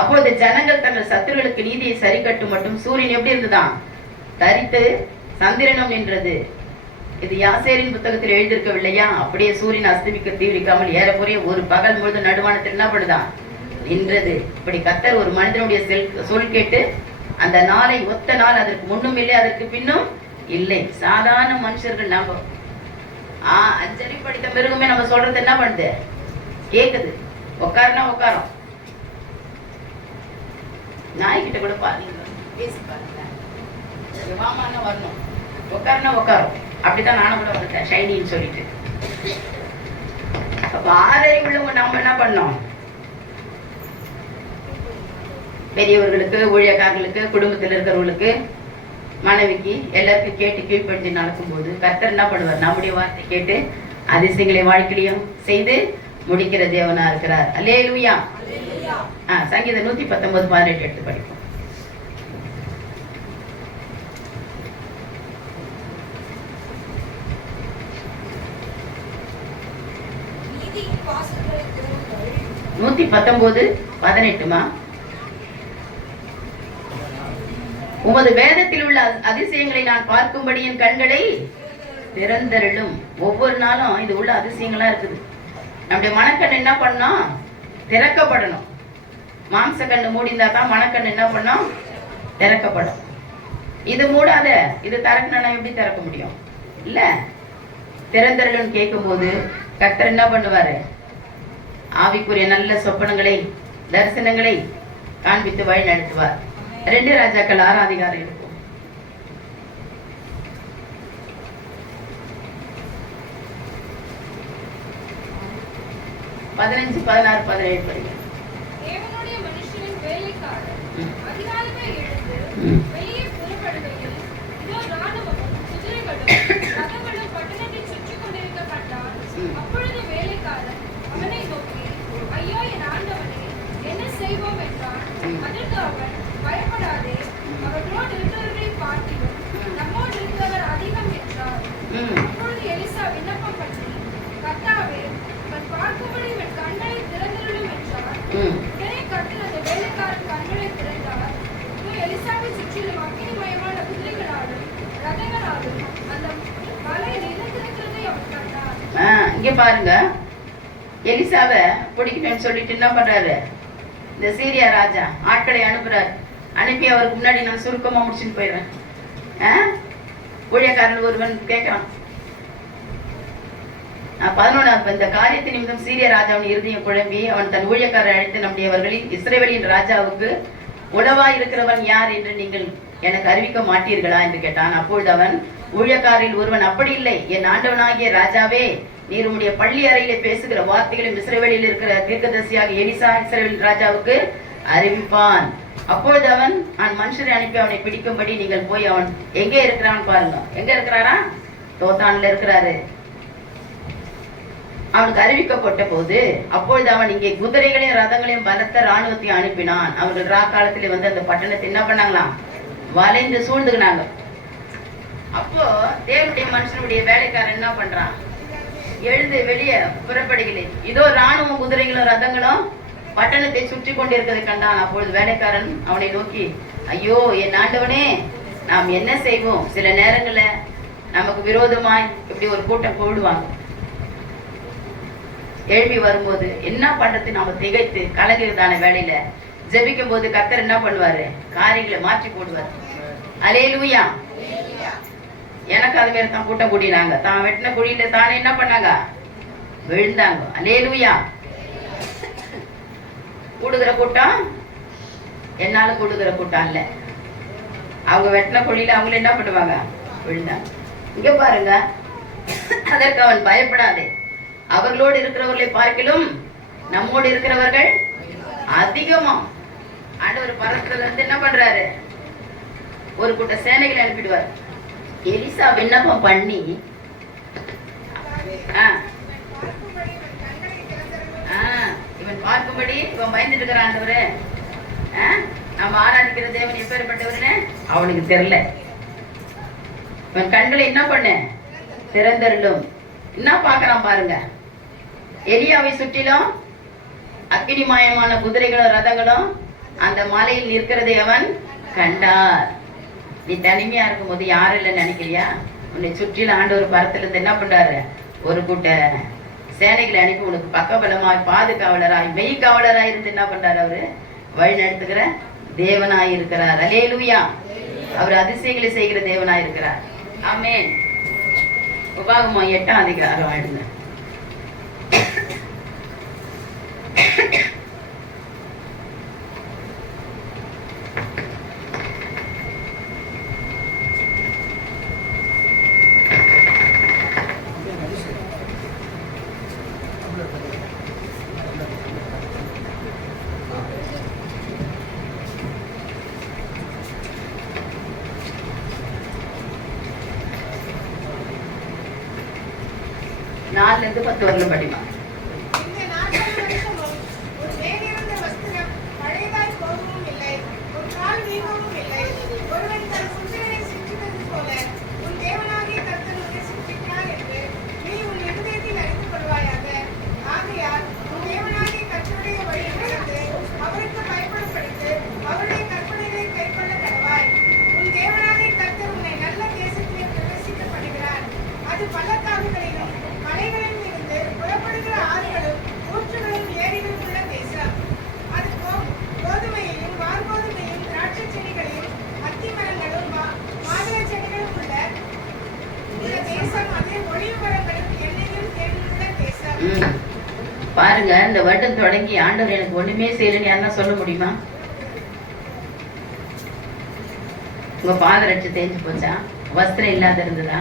அப்பொழுது ஜனங்கள் தங்கள் சத்துருகளுக்கு நீதியை சரி கட்டும் மட்டும் சூரியன் எப்படி இருந்துதான்? தரித்து சந்திரனும் நின்றது. இது யாசேரின் புத்தகத்தில் எழுதியிருக்கவில்லையா? அப்படியே சூரியன் அஸ்தமிக்க தீவிரிக்காமல் ஏறக்குறைய ஒரு பகல் முழுது நடுவானத்தில் என்ன பண்ணுதான்? நின்றது. இப்படி கர்த்தர் ஒரு மனிதனுடைய சொல் கேட்டு அந்த நாளை ஒத்த நாள் அதற்கு முன்னும் இல்லை, அதற்கு பின்னும் இல்லை. சாதாரண மனுஷர்கள் நாம 5 படித்த மிருகமே நம்ம சொல்றது என்ன பண்ணுது? கேக்குது. உட்காருனா உட்காரும். நாய்கிட்ட கூட பாருங்க, பேசி பாருங்க, வாமான வரணும், உட்காருனா உட்காரும். அப்படித்தான் நானும் கூட வந்துட்டேன் ஷைனின்னு சொல்லிட்டு. அப்ப 6 உள்ளவங்க நாம என்ன பண்ணோம்? பெரியவர்களுக்கு, ஊழியக்காரர்களுக்கு, குடும்பத்தில் இருக்கிறவர்களுக்கு, மனைவிக்கு, எல்லாருக்கும் கேட்டு கீழ்ப்படிஞ்சு நடக்கும்போது கர்த்தர் என்ன பண்ணுவார்? நம்முடைய வார்த்தை கேட்டு அதிசயங்களை வாழ்க்கையிலையும் செய்து முடிக்கிற தேவனா இருக்கிறார். அல்லேலூயா. சங்கீதம் 119, 18 எடுத்து படிப்போம். நூத்தி 19:18மா? உமது வேதத்தில் உள்ள அதிசயங்களை நான் பார்க்கும்படி என் கண்களை திறந்தருளும். ஒவ்வொரு நாளும் இது உள்ள அதிசயங்களா இருக்குது. நம்முடைய மனக்கண் என்ன பண்ணணும்? திறக்கப்படணும். மாம்ச கண்ணு மூடிந்தா தான் மனக்கண் என்ன பண்ணும்? திறக்கப்படும். இது மூடாத, இது திறக்கணும்னா எப்படி திறக்க முடியும்? இல்ல, திறந்தருளும் கேட்கும் போது கர்த்தர் என்ன பண்ணுவாரு? ஆவிக்குரிய நல்ல சொப்பனங்களை, தரிசனங்களை காண்பித்து வழி நடத்துவார். 2 ராஜாக்கள் 6 அதிகாரம் இருக்கும். 15, 16, 17 படிங்க. தேவனுடைய மனுஷனின் வேலைக்காரர் அதிகாலமே எழுந்து வெளியே புறப்படுகையில் இதோ ராணுவமும் குதிரைகளும் ரதங்களும் பட்டணத்தை சுற்றி கொண்டிருக்க கண்டான். அப்பொழுது வேலைக்காரர் அவனை நோக்கி, ஐயோ என் ஆண்டவனே, என்ன செய்வோம் என்றான். அதற்கு அவன், பயப்படாதே, அவர்களோடு இருக்கிறவர்களை பார்த்திலும் நம்மோடு இருக்கிறவர் அதிகம் என்றார். அப்பொழுது எலிசா விண்ணப்பம் பண்ணி, கர்த்தாவே, அவன் பார்க்கும்படி இவன் கண்களை திறந்திருளும் என்றார். உடனே கர்த்தர் அந்த வேலைக்காரன் கண்களை திறந்தார். சுற்றிலும் அக்கினிமயமான குதிரைகளாலும் ரதங்களாலும் அந்த மலை நிறைந்திருக்கிறதை அவன் கண்டான். இங்க பாருங்க, எலிசாவை பிடிக்கணும்னு சொல்லிட்டு என்ன பண்றாரு, இந்த சீரியா ராஜா ஆட்களை அனுப்புறாரு. அனுப்பி அவருக்கு முன்னாடி நான் சுருக்கமா முடிச்சுட்டு போயிடுறேன். ஊழியக்காரன் ஒருவன் கேட்கிறான், 11 இந்த காரியத்தை நிமித்தம் சீரிய ராஜாவின் இருதயம் குழம்பி அவன் தன் ஊழியக்காரரை அழைத்து, நம்முடையவர்களில் இஸ்ரவேலின் ராஜாவுக்கு உளவா இருக்கிறவன் யார் என்று நீங்கள் எனக்கு அறிவிக்க மாட்டீர்களா என்று கேட்டான். அப்பொழுது அவன் ஊழியக்காரில் ஒருவன், அப்படி இல்லை, என் ஆண்டவனாகிய ராஜாவே, நீர் உம்முடைய பள்ளி அறையிலே பேசுகிற வார்த்தைகளும் இஸ்ரவேலில் இருக்கிற தீர்க்கதரிசியாக எலிசா இஸ்ரவேலின் ராஜாவுக்கு அறிவிப்பான். அப்பொழுது அவன் மனுஷரை அனுப்பி அவனை பிடிக்கும்படி நீங்கள் போய் அவன் எங்கே இருக்கிறான்னு பாருங்க. எங்க இருக்கிறாரா? தோத்தான்ல இருக்கிறாரு. அவனுக்கு அறிவிக்கப்பட்ட போது, அப்பொழுது அவன் இங்கே குதிரைகளையும் ரதங்களையும் பலத்த ராணுவத்தையும் அனுப்பினான். அவர்கள் காலத்திலே வந்து அந்த பட்டணத்தை என்ன பண்ணாங்களாம், வளைந்து சூழ்ந்துக்கினாங்க. அப்போ தேவனுடைய மனுஷனுடைய வேலைக்காரன் என்ன பண்றான், எழுந்து வெளியே புறப்படுகிறேன். இதோ ராணுவம் குதிரைகளும் ரதங்களும் பட்டணத்தை சுற்றி கொண்டிருக்கிறதை கண்டான். அப்பொழுது வேலைக்காரன் அவனை நோக்கி, ஐயோ என் ஆண்டவனே, நாம் என்ன செய்வோம்? சில நேரங்கள்ல நமக்கு விரோதமாய் இப்படி ஒரு கூட்டம் போடுவாங்க. எழுப்பி வரும்போது என்ன பண்றது, நாம திகைத்து கலங்குறதான வேலையில ஜெபிக்கும் போது கர்த்தர் என்ன பண்ணுவாரு, காரியங்களை மாற்றி போடுவார். அல்லேலூயா. எனக்கு அது மாதிரி தான் கூட்டம் கூடினாங்க. தான் வெட்டின குழியில தானே என்ன பண்ணாங்க, விழுந்தாங்க. அல்லேலூயா. கூடுகிற கூட்டம் என்னால கூடுகிற கூட்டம் இல்ல. அவங்க வெட்டின குழியில அவங்கள என்ன பண்ணுவாங்க, விழுந்தாங்க. இங்க பாருங்க, அதற்கு அவன் பயப்படாதே, அவர்களோடு இருக்கிறவர்களை பார்க்கிலும் நம்மோடு இருக்கிறவர்கள் அதிகமா. ஆண்டவர் பரத்துல இருந்து என்ன பண்றாரு, ஒரு கூட்ட சேனைகளை அனுப்பிடுவார். எலிசா விண்ணப்பம் பண்ணி இவன் பார்க்கும்படி இவன் பயந்துட்டு இருக்கிறான். ஆண்டவரே, நம்ம ஆராதிக்கிற தேவன் எப்பேற்பட்டவருன்னு அவனுக்கு தெரியல. இவன் கண்களை என்ன பண்ண திறந்தருளும். என்ன பாக்குறான் பாருங்க, எலியாவை சுற்றிலும் அக்கினிமயமான குதிரைகளும் ரதங்களும் அந்த மலையில் நிற்கிறதை அவன் கண்டார். நீ தனிமையா இருக்கும் போது யாரும் இல்லைன்னு நினைக்கிறியா? உன்னை சுற்றிலும் ஆண்டவர் பரத்துல இருந்து என்ன பண்றாரு, ஒரு கூட்ட சேனைகளை அனுப்பி உனக்கு பக்கபலமாய் பாதுகாவலராய் மெய்காவலராய் இருந்து என்ன பண்றாரு, அவரு வழி நடத்துகிற தேவனாய் இருக்கிறார். அல்லேலூயா. அவர் அதிசயங்களை செய்கிற தேவனாய் இருக்கிறார். ஆமென். உபாகமம் 8ஆம் அதிகாரம் ஆயிடுங்க. நாலுல இருந்து 10 வரலும் படிமா. பாருங்க, இந்த வருடம் தொடங்கி ஆண்டவர் எனக்கு ஒண்ணுமே செய்யலன்னு யாருன்னா சொல்ல முடியுமா? உங்க பாதரட்சி தேஞ்சு போச்சா, வஸ்திரம் இல்லாத இருந்ததா,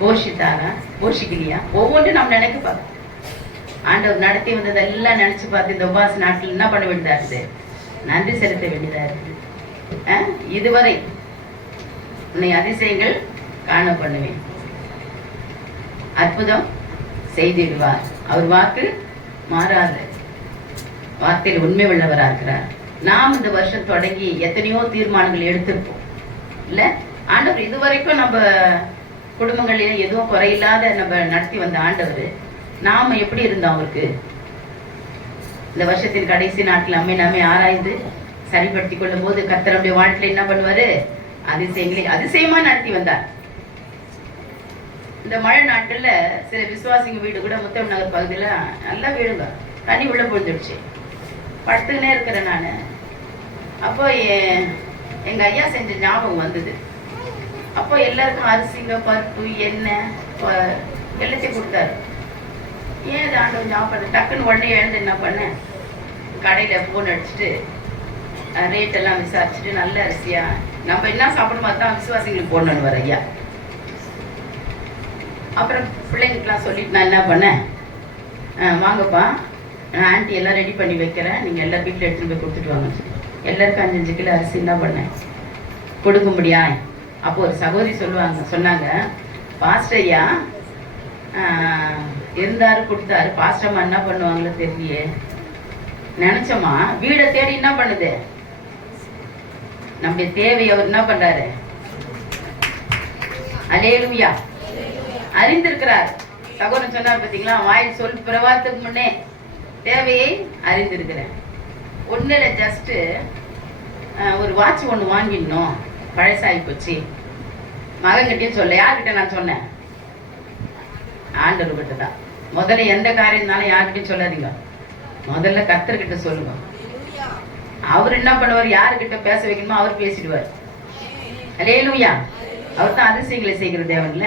போஷித்தாரா, போஷிக்கலையா, ஒவ்வொன்றும் நம்ம நினைக்க பார்க்க. ஆண்டவர் நடத்தி வந்ததெல்லாம் நினைச்சு பார்த்து இந்த உபாச நாட்டில் என்ன பண்ண வேண்டியதா இருக்கு, நன்றி செலுத்த வேண்டியதா இருக்கு. இதுவரை உன்னை அதிசயங்கள் காண பண்ணுவேன், அற்புதம் செய்திடுவார். அவர் வாக்கு மாறாத வார்த்தையில் உண்மை உள்ளவராக இருக்கிறார். நாம் இந்த வருஷம் தொடங்கி எத்தனையோ தீர்மானங்கள் எடுத்திருப்போம் இல்ல. ஆண்டவர் இதுவரைக்கும் நம்ம குடும்பங்களில எதுவும் குறையில்லாத நம்ம நடத்தி வந்த ஆண்டவர், நாம எப்படி இருந்தோம் அவருக்கு? இந்த வருஷத்தின் கடைசி நாட்டில் நம்மை நாமே ஆராய்ந்து சரிப்படுத்திக் கொள்ளும் போது கர்த்தருடைய வாழ்க்கையில என்ன பண்ணுவாரு, அதிசயங்களை அதிசயமா நடத்தி வந்தார். இந்த மழை நாட்கள்ல சில விசுவாசிங்க வீடு கூட முத்தம் நகர் பகுதியில நல்லா வீடுங்க, தண்ணி உள்ள போயிடுச்சு. படுத்துக்கினே இருக்கிறேன் நான். அப்போ எங்க ஐயா செஞ்ச ஞாபகம் வந்தது. அப்போ எல்லாருக்கும் அரிசிங்க, பருப்பு, எண்ணெய் எல்லாத்தையும் கொடுத்தாரு. ஏன் இது ஆண்டவர் ஞாபகம்? டக்குன்னு உடனே எழுந்து என்ன பண்ணேன், கடையில் ஃபோன் அடிச்சுட்டு ரேட்டெல்லாம் விசாரிச்சுட்டு நல்ல அரிசியா நம்ம என்ன சாப்பிடுமோ தான் விசுவாசிங்களுக்கு போடணுன்னு வர ஐயா. அப்புறம் பிள்ளைங்களுக்கெல்லாம் சொல்லிட்டு நான் என்ன பண்ணேன், வாங்கப்பா ஆண்டி எல்லாம் ரெடி பண்ணி வைக்கிறேன், நீங்கள் எல்லா வீட்டில் எடுத்துகிட்டு போய் கொடுத்துட்டு வாங்க. எல்லாருக்கும் 5-5 கிலோ அரிசி என்ன பண்ணேன் கொடுக்க முடியா. அப்போ ஒரு சகோதரி சொன்னாங்க, பாஸ்டர் ஐயா இருந்தாரு கொடுத்தாரு, பாஸ்டர்மா என்ன பண்ணுவாங்களோ தெரியலையே. நினைச்சோமா வீடை தேடி என்ன பண்ணுது, நம்முடைய தேவையை அவர் என்ன பண்றாரு, அல்லேலூயா, அறிந்திருக்கிறார். சகோதரன் சொன்னார் பார்த்தீங்களா, வாயில் சொல் பிரவாதத்துக்கு முன்னே தேவையை அறிந்திருக்கிறேன். ஒன்றுல ஜஸ்ட்டு ஒரு வாட்ச் ஒன்று வாங்கிடணும், பழசாகி போச்சு. மகன்கிட்டையும் சொல்ல, யார்கிட்ட நான் சொன்னேன், ஆண்டவர்கிட்ட தான். முதல்ல எந்த காரியம் இருந்தாலும் யார்கிட்டையும் சொல்லாதீங்க, முதல்ல கர்த்தர்கிட்ட சொல்லுங்க. அவர் என்ன பண்ணுவார், யாருக்கிட்ட பேச வைக்கணுமோ அவர் பேசிடுவார். அல்லேலூயா. அவர் தான் அதிசயங்களை செய்கிற தேவன்ல.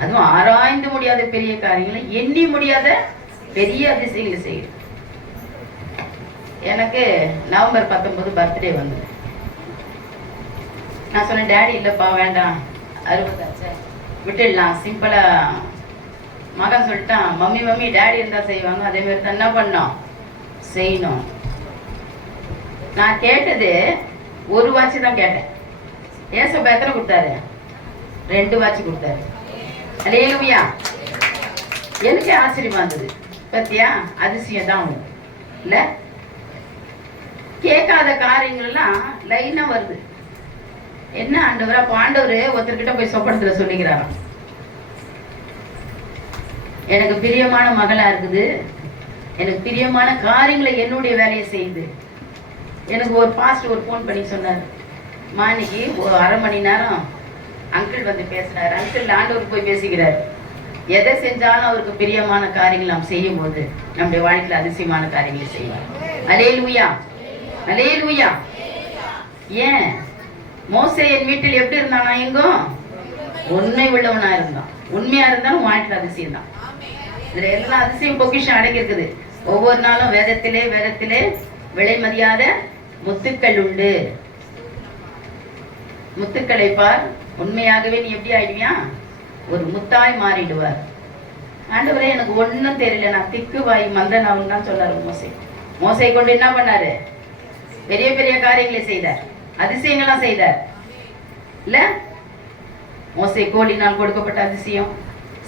அதுவும் ஆராய்ந்து முடியாத பெரிய காரியங்களை, எண்ணி முடியாத பெரிய அதிசயங்களை செய்யும். எனக்கு நவம்பர் 19 பர்த்டே வந்தது. நான் சொன்னேன், டேடி இல்லப்பா வேண்டாம், 60 விட்டுடலாம் சிம்பிளா. மகன் சொல்லிட்டான், மம்மி டேடி இருந்தா செய்வாங்க, அதே மாதிரி தான் என்ன பண்ணோம் செய்யணும். நான் கேட்டது ஒரு வாட்சி தான் கேட்டேன். ஏசப்பா எத்தனை கொடுத்தாரு, 2 வாட்சி கொடுத்தாரு. அல்லேலூயா. எனக்கு ஆச்சரியமா இருந்தது. பத்தியா, அதிசயம் தான் ஒண்ணு இல்ல. கேட்காத காரியங்கள் எல்லாம் லைனா வருது. என்ன ஆண்டவர், அப்ப ஆண்டவர் ஒருத்தர்கிட்ட போய் சொப்பனத்துல சொல்லிக்கிறாராம், எனக்கு பிரியமான மகளா இருக்குது, எனக்கு பிரியமான காரியங்களை என்னுடைய வேலையை செய்யுது. எனக்கு ஒரு பாஸ்டர் ஒரு ஃபோன் பண்ணி சொன்னார், மாணிக்கு ஒரு 1/2 மணி நேரம் அங்கிள் வந்து பேசுறாரு. அங்கிள் ஆண்டவருக்கு போய் பேசிக்கிறார். எதை செஞ்சாலும் அவருக்கு பிரியமான காரியங்கள் நாம் செய்யும் போது நம்முடைய வாழ்க்கையில அதிசயமான காரியங்களை செய்வார். அல்லேலூயா, அல்லேலூயா. ஏன் மோசே என் வீட்டில் எப்படி இருந்தானா, எங்கும் உண்மை உள்ளவனா இருந்தான். உண்மையா இருந்தாலும் வாழ்க்கையில் அதிசயம் தான். இதுல எல்லா அதிசயம் பொக்கிஷம் அடங்கி இருக்குது. ஒவ்வொரு நாளும் வேதத்திலே விலை மதியாத முத்துக்கள் உண்டு. முத்துக்களை பார், உண்மையாகவே நீ எப்படி ஆயிடுவியா, ஒரு முத்தாய் மாறிடுவார். ஆண்டவரே எனக்கு ஒன்னும் தெரியல, நான் திக்கு வாய் மந்தன் தான் சொன்னாரு. மோசை கொண்டு என்ன பண்ணாரு, பெரிய பெரிய காரியங்களை செய்தார், அதிசயங்கள்லாம் செய்தார் இல்ல. மோசை கோழினால் கொடுக்கப்பட்ட அதிசயம்,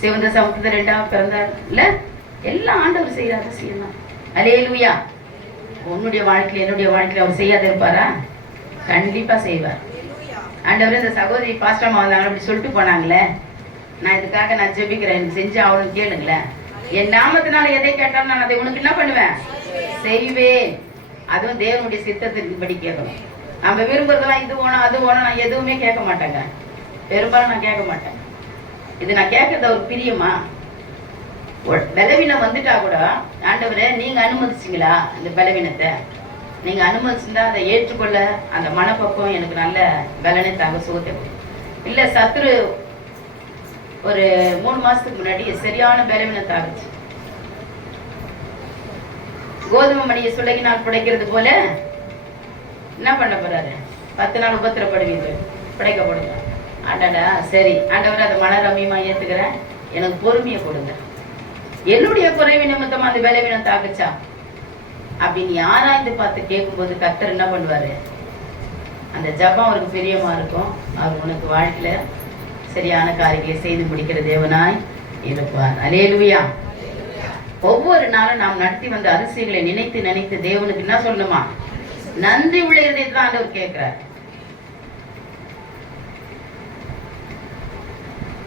சிவந்த சமுத்திரத்தில் 2ஆம் பிறந்தார் இல்ல. எல்லாம் ஆண்டவர் செய்யற அதிசயம் தான். அல்லேலூயா. உன்னுடைய வாழ்க்கையில என்னுடைய வாழ்க்கையில அவர் செய்யாத இருப்பாரா, கண்டிப்பா செய்வார். ஆண்டவர் இந்த சகோதரி பாஸ்டமா வந்தாங்க அப்படி சொல்லிட்டு போனாங்களே, நான் இதுக்காக நான் ஜெபிக்கிறேன், எனக்கு செஞ்சு அவனுக்கு கேளுங்களேன். என் நாமத்தினால எதை கேட்டாலும் நான் அதை உனக்கு என்ன பண்ணுவேன், செய்வேன். அதுவும் தேவனுடைய சித்தத்திற்கு படி கேட்கணும். நம்ம விரும்புறதெல்லாம் இது வேணும் அது வேணும் நான் எதுவுமே கேட்க மாட்டேங்க. பெரும்பாலும் நான் கேட்க மாட்டேன். இது நான் கேட்கறது ஒரு பிரியமா. பலவீனம் வந்துட்டா கூட ஆண்டவரே நீங்க அனுமதிச்சிங்களா, இந்த பலவீனத்தை நீங்க அனுமதிச்சிருந்தா அதை ஏற்றுக்கொள்ள அந்த மனப்பக்கம் எனக்கு நல்ல பலனை தாங்க, சுகத்தை. இல்ல சத்துரு ஒரு 3 மாசத்துக்கு முன்னாடி சரியான பலவீனத்தை ஆகுச்சு. கோதுமை மணியை சுலகினால் புடைக்கிறது போல என்ன பண்ண போறாரு, 10 நாள் உபத்திரப்படுவீர்கள், படைக்கப்படுங்க. ஆண்டாடா சரி ஆண்டவர் அதை மன ரம்யமா ஏத்துக்கிறேன், எனக்கு பொறுமையை கொடுங்க. என்னுடைய குறைவு நிமித்தமா அந்த பலவீனம் தாக்குச்சா அப்படின்னு ஆராய்ந்து பார்த்து கேட்கும்போது கர்த்தர் என்ன பண்ணுவாரு, அந்த ஜபம் அவருக்கு பிரியமா இருக்கும். அவர் உனக்கு வாழ்க்கையில சரியான காரியங்களை செய்து முடிக்கிற தேவனாய் இருப்பார். அல்லேலூயா. ஒவ்வொரு நாளும் நாம் நடத்தி வந்த அதிசயங்களை நினைத்து நினைத்து தேவனுக்கு என்ன சொல்லணுமா, நன்றி உள்ள இருதயத்தை தான் ஆண்டவர் கேட்கிறார்.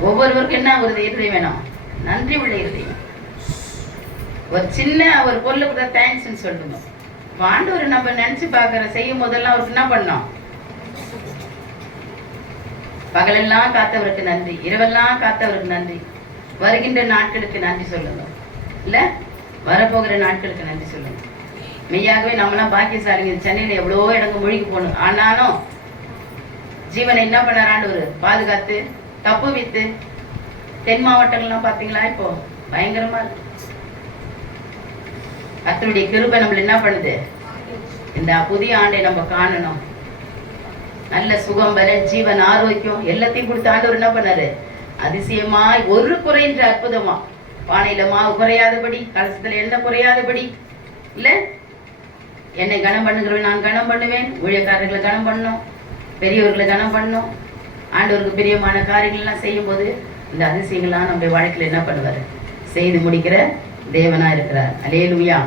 ஒவ்வொருவருக்கும் என்ன ஒரு இருதயம் வேணும், நன்றி உள்ள இருதயம். ஒரு சின்ன ஒரு பொருளுக்கு கூட தேங்க்ஸ் சொல்லணும். ஆண்டவர் நம்ம நினைச்சு பாக்குற செய்யும் போதெல்லாம் அவருக்கு என்ன பண்ணோம், பகலெல்லாம் காத்தவருக்கு நன்றி, இரவெல்லாம் காத்தவருக்கு நன்றி. வருகின்ற நாட்களுக்கு நன்றி சொல்லுங்க, இல்ல வரப்போகிற நாட்களுக்கு நன்றி சொல்லுங்க. மெய்யாகவே நம்மளாம் பாக்கியசாலிங்க. சென்னையில எவ்வளோ இடங்க மூழ்கி போகணும், ஆனாலும் ஜீவனை என்ன பண்ணார் ஆண்டவர் பாதுகாத்து தப்பு வித்து. தென் மாவட்டங்கள்லாம் பாத்தீங்களா இப்போ பயங்கரமா இருக்கு. கர்த்தருடைய கிருபை நம்மள என்ன பண்ணுது? இந்த புதிய ஆண்டை நம்ம காணணும். நல்ல சுகம், பலன், ஜீவன், ஆரோக்கியம் எல்லாத்தையும் கொடுத்து ஆண்டவர் என்ன பண்ணாரு? அதிசயமாய் ஒரு குறைன்ற அற்புதமா, பானையில மாவு குறையாதபடி, கலசத்துல எண்ணெய் குறையாதபடி, இல்ல என்னை கனம் பண்ணுகிறவன் நான் கனம் பண்ணுவேன், ஊழியக்காரர்களை கனம் பண்ணும், பெரியவர்களை கனம் பண்ணும். ஆண்டவருக்கு பிரியமான காரியங்கள் எல்லாம் செய்யும் போது இந்த அதிசயங்கள்லாம் நம்முடைய வாழ்க்கையில என்ன பண்ணுவாரு? செய்து முடிக்கிற தேவனா இருக்கிறார். அல்லேலூயா.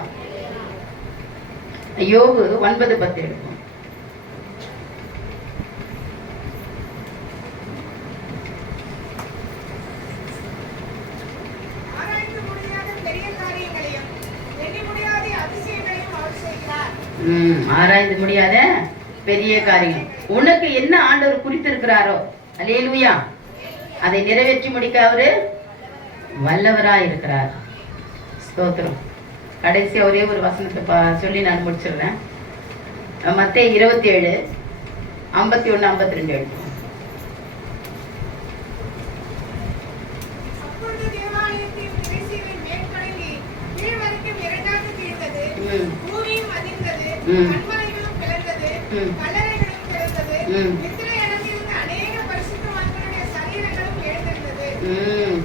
யோபு 9:10 எடுப்போம். ஆராய்ந்து முடியாத பெரிய காரியம் உனக்கு என்ன ஆண்டவர் குறித்திருக்கிறாரோ, அல்லேலூயா, அதை நிறைவேற்றி முடிக்க அவரு வல்லவராய் இருக்கிறார். ஸ்தோத்திரம். கடைசி ஒரே ஒரு வசனத்தை சொல்லி நான் முடிச்சிடுறேன். மத்தேயு 27:51-52 எடுப்போம்.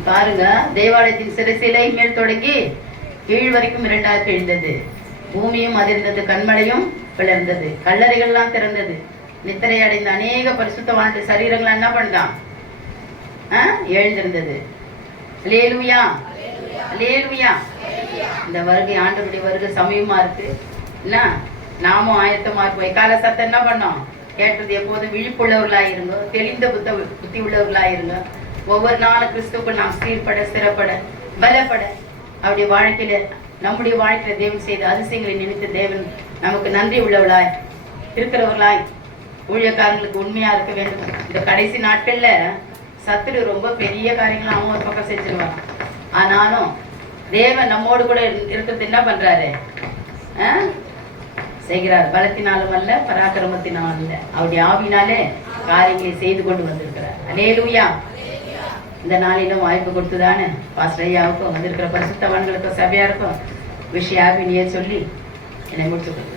பாருங்க, தேவாலயத்தின் சிறைசிலை மேல் தொடங்கி கீழ் வரைக்கும் 2ஆக கிழிந்தது, பூமியும் அதிர்ந்தது, கண்மலையும் பிளர்ந்தது, கல்லறைகள் எல்லாம் திறந்தது, நித்திரை அடைந்த அநேக பரிசுத்தவானுடைய சரீரங்கள் என்ன பண்ணலாம்? எழுந்திருந்தது. அல்லேலூயா, அல்லேலூயா. இந்த வருகை, ஆண்டவருடைய வருகை சமயமா இருக்கு. என்ன நாமும் ஆயத்தமா இருப்போம். கால சத்தம் என்ன பண்ணோம்? கேட்டது எப்போதும் விழிப்புள்ளவர்களாயிருங்க, தெளிந்த புத்தி உள்ளவர்களாயிருங்க. ஒவ்வொரு நாளும் கிறிஸ்துவுக்கு நாம் சீர்பட, சிறப்பட, பலப்பட, அவருடைய வாழ்க்கையில, நம்முடைய வாழ்க்கையில தேவன் செய்த அதிசயங்களை நினைத்து தேவன் நமக்கு நன்றி உள்ளவளாய் இருக்கிறவர்களாய் ஊழியக்காரங்களுக்கு உண்மையா இருக்க வேண்டும். இந்த கடைசி நாட்கள்ல சத்துரு ரொம்ப பெரிய காரியங்களும் அவன் ஒரு பக்கம் செஞ்சிருவாங்க. ஆனாலும் தேவன் நம்மோடு கூட இருக்கிறது என்ன பண்றாரு? செய்கிறார். பலத்தினாலும் அல்ல, பராக்கிரமத்தினாலும் அல்ல, அவருடைய ஆவினாலே காரியங்களை செய்து கொண்டு வந்திருக்கிறார். அல்லேலூயா. இந்த நாளிலும் வாய்ப்பு கொடுத்துதானே பாஸ்டர் ஐயாவுக்கும் வந்திருக்கிற பரிசுத்தவான்களுக்கும் சபையாருக்கும் விஷயாபினியே சொல்லி என்னை முடிச்சு கொடுத்து